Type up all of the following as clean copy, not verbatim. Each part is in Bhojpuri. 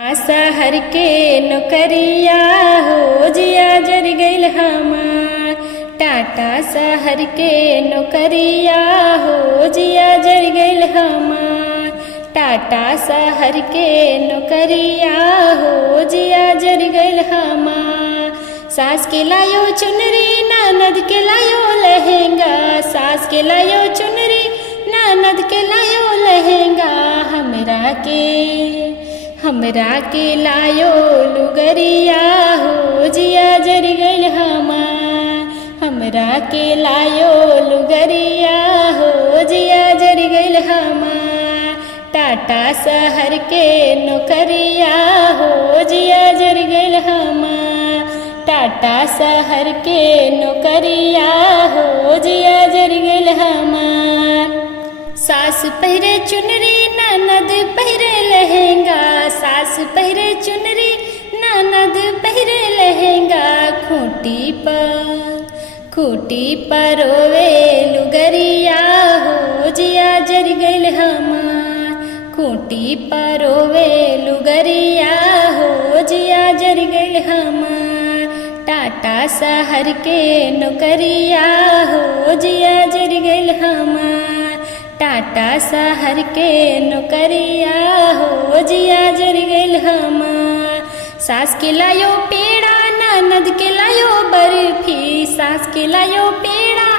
शहर के नौकरिया हो जिया जर गइल हमार। टाटा शहर के नौकरिया हो जिया जर गइल हमार। टाटा शहर के नौकरिया हो जिया जर गइल हमार। सास के लायो चुनरी ननद के लायो लहंगा। सास के लायो चुनरी ननद के लायो लहंगा। हमरा के लायो लुगरिया हो जिया जर गइल हमार। हमरा के लायो लुगरिया हो जिया जर गइल हमार। टाटा शहर के नौकरिया हो जिया जर गइल हमार। टाटा शहर के नौकरिया हो जिया जर गइल हमार। सास पहिरे चुनरी ननद पहिरे लहंगा। सास पहिरे चुनरी ननद पहिरे लहंगा। खूटी पर रोवे लुगरिया हो जिया जर गइल हमार। खूटी पर रोवे लुगरिया हो जिया जर गइल हमार। टाटा शहर के नौकरिया हो जिया जर गइल हमार। टाटा शहर के नौकरिया हो जिया जर गइल हमार। सास के लायो पेड़ा ननद के लायो बर्फी। सास के लायो पेड़ा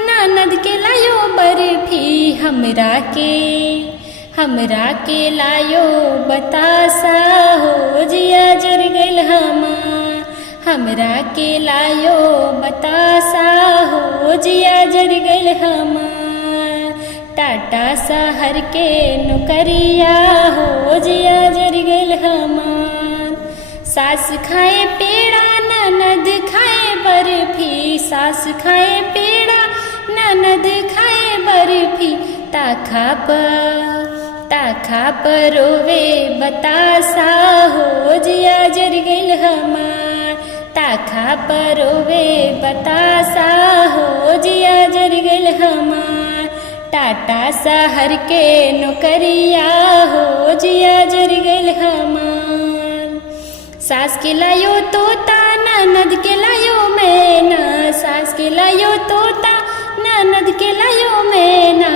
ननद के लायो बर्फी। हमरा के लायो बतासा हो जिया जर गइल हमार। हमरा के लायो बतासा हो जिया जर गइल हमार। टाटा शहर के नौकरिया हो जिया जर गइल हमार। सास खाए पेड़ा ननद खाए बर्फी। सास खाए पेड़ा ननद खाए बर्फी। ताखा पर रोवे बतासा हो जिया जर गइल हमार। ताखा पर रोवे बतासा हो जिया जर गइल हमार। टाटा शहर के नौकरिया हो जिया जर गइल हमार। सास के लायो तोता ननद के लायो मैना। सास के लायो तोता ननद के लायो मैना।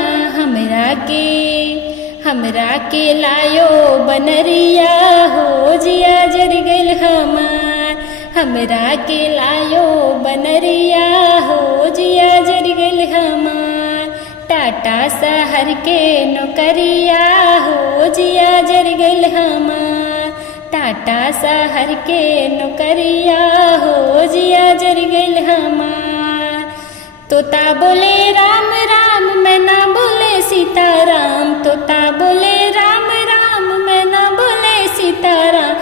हमरा के लायो बनरिया हो जिया जर गइल हमार। हमरा के लायो बनरिया हो जिया जर गइल हमार। टाटा शहर के नौकरिया हो जिया जर गइल हमार। टाटा शहर के नौकरिया हो जिया जर गइल हमार। तोता बोले राम राम मैना बोले सीताराम। तोता बोले राम राम मैना बोले सीताराम।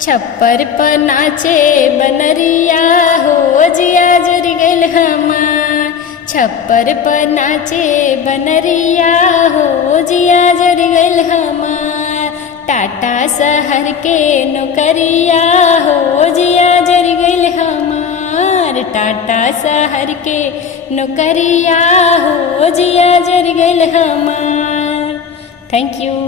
छप्पर पर नाचे बनरिया हो जिया जर गइल हमार। छप्पर पर नाचे बनरिया हो जिया जर गइल हमार। टाटा शहर के नौकरिया हो जिया जर गइल हमार। टाटा शहर के नौकरिया हो जिया जर गइल हमार। Thank you.